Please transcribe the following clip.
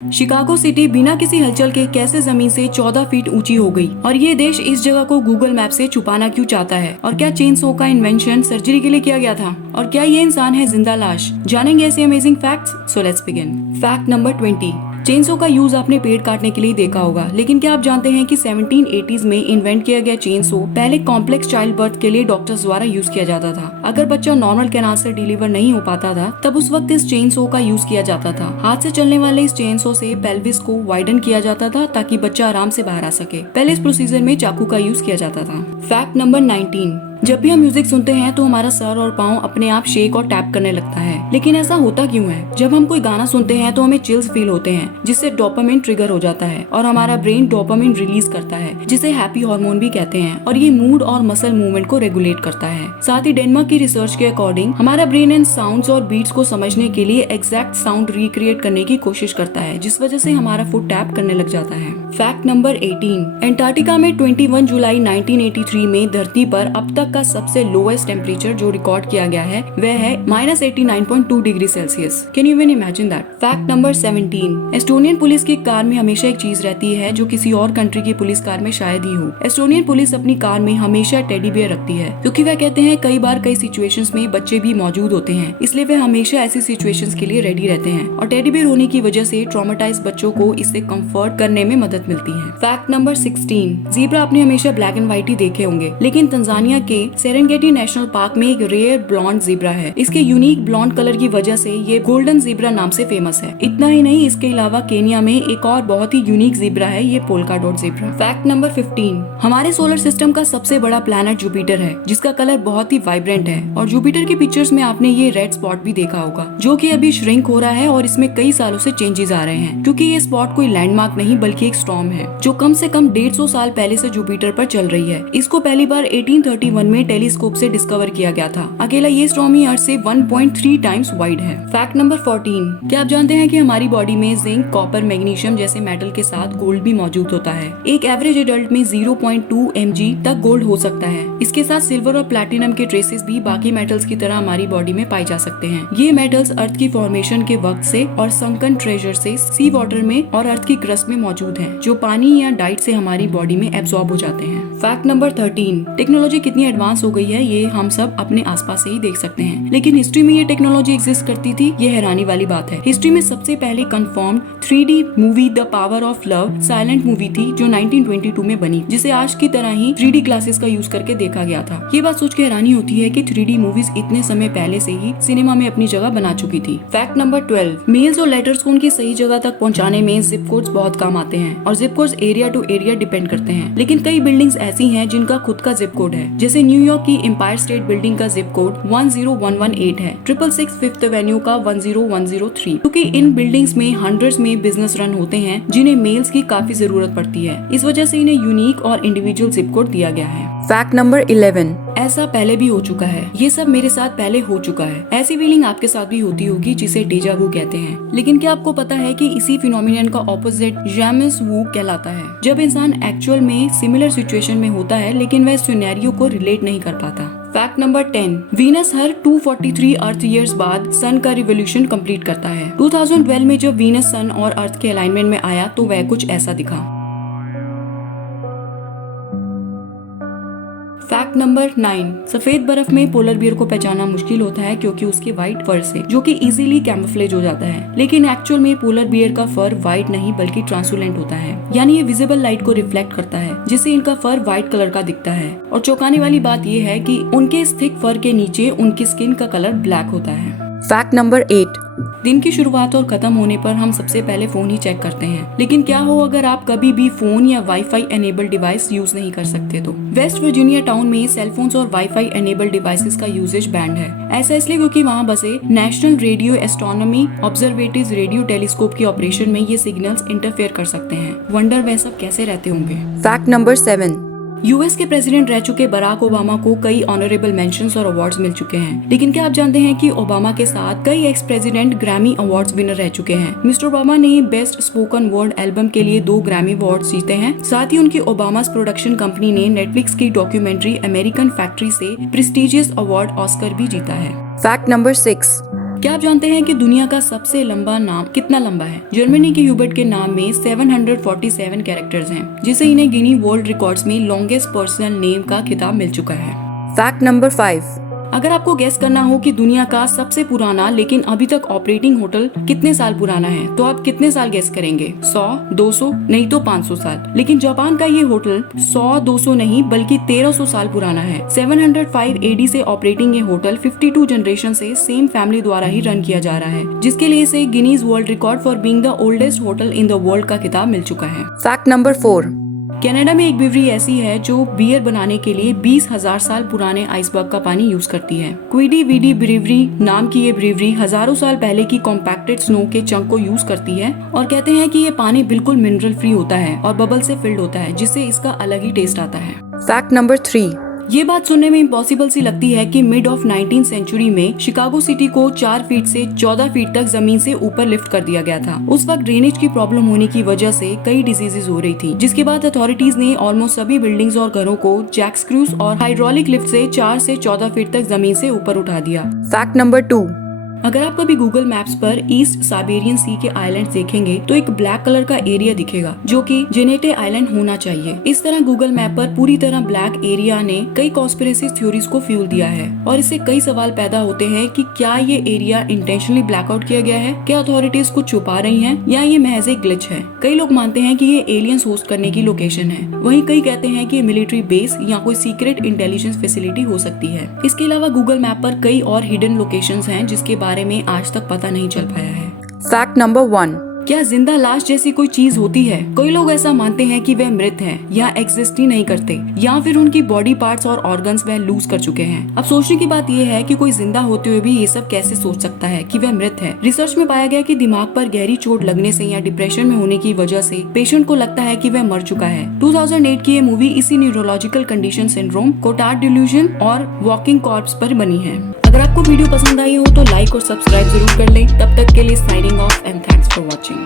Chicago city बिना किसी हलचल के कैसे जमीन से 14 फीट ऊंची हो गई और ये देश इस जगह को गूगल मैप से छुपाना क्यों चाहता है और क्या चेन सो का इन्वेंशन सर्जरी के लिए किया गया था और क्या ये इंसान है जिंदा लाश। जानेंगे ऐसे amazing facts. So let's begin. Fact number 20। Chainsaw का यूज आपने पेड़ काटने के लिए देखा होगा, लेकिन क्या आप जानते हैं कि 1780s में इन्वेंट किया गया चेनसो पहले कॉम्प्लेक्स चाइल्ड बर्थ के लिए डॉक्टर्स द्वारा यूज किया जाता था। अगर बच्चा नॉर्मल कैनाल से डिलीवर नहीं हो पाता था तब उस वक्त इस चेनसो का यूज किया जाता था। हाथ से चलने वाले इस चेनसो से पेल्विस को वाइडन किया जाता था ताकि बच्चा आराम से बाहर आ सके। पहले इस प्रोसीजर में चाकू का यूज किया जाता था। Fact number 19। जब भी हम म्यूजिक सुनते हैं तो हमारा सर और पाँव अपने आप शेक और टैप करने लगता है, लेकिन ऐसा होता क्यों है? जब हम कोई गाना सुनते हैं तो हमें चिल्स फील होते हैं जिससे डोपामिन ट्रिगर हो जाता है और हमारा ब्रेन डोपामिन रिलीज करता है जिसे हैप्पी हार्मोन भी कहते हैं और ये मूड और मसल मूवमेंट को रेगुलेट करता है। साथ ही डेनमार्क की रिसर्च के अकॉर्डिंग हमारा ब्रेन इन साउंड्स और बीट्स को समझने के लिए एग्जैक्ट साउंड रिक्रिएट करने की कोशिश करता है, जिस वजह से हमारा फुट टैप करने लग जाता है। Fact number 18। एंटार्क्टिका में 21 जुलाई 1983 में धरती पर अब तक का सबसे लोएस्ट टेम्परेचर जो रिकॉर्ड किया गया है वह है -89.2 degree Celsius. Can you even imagine that? Fact number 17। Estonian police की कार में हमेशा एक चीज रहती है जो किसी और कंट्री की पुलिस कार में शायद ही हो। एस्टोनियन पुलिस अपनी कार में हमेशा टेडी बियर रखती है क्योंकि वह कहते हैं कई बार कई सिचुएशंस में बच्चे भी मौजूद होते हैं, इसलिए वे हमेशा ऐसी सिचुएशंस के लिए रेडी रहते हैं और टेडी बियर होने की वजह से ट्रॉमेटाइज बच्चों को इससे कंफर्ट करने में मदद मिलती है। Fact number 16। जीब्रा आपने हमेशा ब्लैक एंड व्हाइट ही देखे होंगे, लेकिन तंजानिया के सेरेंगेटी नेशनल पार्क में एक रेयर ब्लॉन्ड जीब्रा है। इसके यूनिक ब्लॉन्ड कलर की वजह से ये गोल्डन जीब्रा नाम से फेमस है। इतना ही नहीं, इसके अलावा केनिया में एक और बहुत ही यूनिक जीब्रा है, ये polka dot zebra. Fact number 15। हमारे सोलर सिस्टम का सबसे बड़ा प्लैनेट जुपिटर है जिसका कलर बहुत ही वाइब्रेंट है और जुपिटर के पिक्चर्स में आपने ये रेड स्पॉट भी देखा होगा जो कि अभी श्रिंक हो रहा है और इसमें कई सालों से चेंजेस आ रहे हैं क्योंकि ये स्पॉट कोई लैंडमार्क नहीं बल्कि एक स्टॉर्म है जो कम से कम 150 साल पहले से जुपिटर पर चल रही है। इसको पहली बार 1831 में टेलीस्कोप से डिस्कवर किया गया था। अकेला ये स्टॉर्म ही अर्थ से 1.3 टाइम्स वाइड है। Fact number 14। क्या आप जानते हैं कि हमारी बॉडी में जिंक, कॉपर, मैग्नीशियम जैसे मेटल के साथ गोल्ड भी मौजूद होता है। एक एवरेज एडल्ट में 0.2 mg तक गोल्ड हो सकता है। इसके साथ सिल्वर और प्लैटिनम के ट्रेसेस भी बाकी मेटल्स की तरह हमारी बॉडी में पाए जा सकते हैं। ये मेटल्स अर्थ की फॉर्मेशन के वक्त से और संकन ट्रेजर से सी वाटर में और अर्थ की क्रस्ट में मौजूद हैं, जो पानी या डाइट से हमारी बॉडी में एब्सॉर्ब हो जाते हैं। Fact number 13। टेक्नोलॉजी कितनी एडवांस हो गई है ये हम सब अपने आसपास से ही देख सकते हैं, लेकिन हिस्ट्री में ये टेक्नोलॉजी एग्जिस्ट करती थी, ये हैरानी वाली बात है। हिस्ट्री में सबसे पहले confirmed 3D movie the power of love silent movie थी जो 1922 में बनी, जिसे आज की तरह ही 3D ग्लासेस का यूज करके देखा गया था। ये बात सोच के हैरानी होती है कि 3D मूवीज इतने समय पहले से ही सिनेमा में अपनी जगह बना चुकी थी। Fact number 12। मेल्स और लेटर्स को उनकी सही जगह तक पहुंचाने में जिप कोड्स बहुत काम आते हैं और zip codes area to area depend करते हैं, लेकिन कई बिल्डिंग्स ऐसी हैं जिनका खुद का जिप कोड है। जैसे न्यूयॉर्क की एम्पायर स्टेट बिल्डिंग का जिप कोड 10118 है, 666 फिफ्थ एवेन्यू का 10103, क्योंकि इन बिल्डिंग्स में हंड्रेड्स में बिजनेस रन होते हैं जिन्हें मेल्स की काफी जरूरत पड़ती है। इस वजह से इन्हें यूनिक और इंडिविजुअल जिप कोड दिया गया है। Fact number 11। ऐसा पहले भी हो चुका है, ये सब मेरे साथ पहले हो चुका है। ऐसी फीलिंग आपके साथ भी होती होगी जिसे डेजा वू कहते हैं, लेकिन क्या आपको पता है कि इसी फिनोमिनन का ऑपोजिट जैमस वू कहलाता है, जब इंसान एक्चुअल में सिमिलर सिचुएशन में होता है लेकिन वह सिनेरियो को रिलेट नहीं कर पाता। Fact number 10। वीनस हर 243 अर्थ ईयर्स बाद सन का रिवोल्यूशन कंप्लीट करता है। 2012 में जब वीनस सन और अर्थ के अलाइनमेंट में आया तो वह कुछ ऐसा दिखा। Fact number 9। सफेद बर्फ में पोलर बियर को पहचानना मुश्किल होता है क्योंकि उसके व्हाइट फर से, जो कि इजीली कैमोफ्लेज हो जाता है, लेकिन एक्चुअल में पोलर बियर का फर व्हाइट नहीं बल्कि ट्रांसपेरेंट होता है, यानी ये विजिबल लाइट को रिफ्लेक्ट करता है जिससे इनका फर व्हाइट कलर का दिखता है। और चौंकाने वाली बात ये है कि उनके इस थिक फर के नीचे उनकी स्किन का कलर ब्लैक होता है। Fact number 8। दिन की शुरुआत और खत्म होने पर हम सबसे पहले फोन ही चेक करते हैं, लेकिन क्या हो अगर आप कभी भी फोन या वाईफाई एनेबल्ड डिवाइस यूज नहीं कर सकते तो? वेस्ट वर्जीनिया टाउन में सेलफोन्स और वाईफाई एनेबल्ड डिवाइसेस का यूजेज बैंड है। ऐसा इसलिए क्योंकि वहाँ बसे national radio astronomy observatories radio telescope के ऑपरेशन में ये सिग्नल्स इंटरफेयर कर सकते हैं। वंडर वह सब कैसे रहते होंगे। Fact number 7। यूएस के प्रेसिडेंट रह चुके बराक ओबामा को कई ऑनरेबल मेंशंस और अवार्ड्स मिल चुके हैं, लेकिन क्या आप जानते हैं कि ओबामा के साथ कई ex president Grammy awards winner रह चुके हैं। मिस्टर ओबामा ने बेस्ट स्पोकन वर्ड एल्बम के लिए 2 ग्रैमी अवार्ड्स जीते हैं। साथ ही उनकी ओबामास प्रोडक्शन कंपनी ने नेटफ्लिक्स की डॉक्यूमेंट्री अमेरिकन फैक्ट्री से प्रेस्टिजियस अवार्ड ऑस्कर भी जीता है। Fact number 6। क्या आप जानते हैं कि दुनिया का सबसे लंबा नाम कितना लंबा है? जर्मनी के ह्यूबर्ट के नाम में 747 कैरेक्टर्स हैं, जिसे इन्हें गिनी वर्ल्ड रिकॉर्ड्स में लॉन्गेस्ट पर्सनल नेम का खिताब मिल चुका है। Fact number 5। अगर आपको गेस करना हो कि दुनिया का सबसे पुराना लेकिन अभी तक ऑपरेटिंग होटल कितने साल पुराना है, तो आप कितने साल गेस करेंगे? 100, 200, नहीं तो 500 साल। लेकिन जापान का ये होटल 100, 200 नहीं बल्कि 1300 साल पुराना है। 705 AD से ऑपरेटिंग ये होटल 52 जनरेशन से सेम फैमिली द्वारा ही रन किया जा रहा है, जिसके लिए इसे Guinness world record for being the oldest hotel in the world का खिताब मिल चुका है। Fact number 4। कनाडा में एक ब्रीवरी ऐसी है जो बियर बनाने के लिए 20,000 साल पुराने आइसबर्ग का पानी यूज करती है। क्विडी वीडी ब्रीवरी नाम की ये ब्रीवरी हजारों साल पहले की कॉम्पैक्टेड स्नो के चंक को यूज करती है और कहते हैं कि ये पानी बिल्कुल मिनरल फ्री होता है और बबल से फिल्ड होता है, जिससे इसका अलग ही टेस्ट आता है। Fact number 3। ये बात सुनने में इम्पॉसिबल सी लगती है कि मिड ऑफ 19th सेंचुरी में शिकागो सिटी को 4 फीट से 14 फीट तक जमीन से ऊपर लिफ्ट कर दिया गया था। उस वक्त ड्रेनेज की प्रॉब्लम होने की वजह से कई डिजीजेज हो रही थी, जिसके बाद अथॉरिटीज ने ऑलमोस्ट सभी बिल्डिंग्स और घरों को जैक स्क्रूज और हाइड्रोलिक लिफ्ट से 4 से 14 फीट तक जमीन से ऊपर उठा दिया। Fact number 2। अगर आप कभी गूगल मैप्स पर ईस्ट साइबेरियन सी के आइलैंड देखेंगे तो एक ब्लैक कलर का एरिया दिखेगा, जो कि जेनेटे आइलैंड होना चाहिए। इस तरह गूगल मैप पर पूरी तरह ब्लैक एरिया ने कई कॉन्स्पिरेसी थ्योरीज को फ्यूल दिया है और इससे कई सवाल पैदा होते हैं कि क्या ये एरिया इंटेंशनली ब्लैकआउट किया गया है, क्या अथॉरिटीज कुछ छुपा रही हैं, या ये महज एक ग्लिच है। कई लोग मानते हैं कि ये एलियंस होस्ट करने की लोकेशन है, वहीं कई कहते हैं कि ये मिलिट्री बेस या कोई सीक्रेट इंटेलिजेंस फैसिलिटी हो सकती है। इसके अलावा गूगल मैप पर कई और हिडन लोकेशंस हैं जिसके बारे में आज तक पता नहीं चल पाया है। Fact number 1। क्या जिंदा लाश जैसी कोई चीज होती है? कई लोग ऐसा मानते हैं कि वह मृत है या एग्जिस्ट ही नहीं करते, या फिर उनकी बॉडी पार्ट्स और ऑर्गन्स वह लूज कर चुके हैं। अब सोचने की बात यह है कि कोई जिंदा होते हुए भी ये सब कैसे सोच सकता है कि वह मृत है। रिसर्च में पाया गया कि दिमाग पर गहरी चोट लगने से या डिप्रेशन में होने की वजह से पेशेंट को लगता है कि वह मर चुका है। 2008 की ये मूवी इसी न्यूरोलॉजिकल कंडीशन सिंड्रोम, कोटार्ड डिल्यूजन और वॉकिंग कॉर्प्स पर बनी है। अगर आपको वीडियो पसंद आई हो तो लाइक और सब्सक्राइब जरूर कर ले। तब तक के लिए signing off and thanks for watching.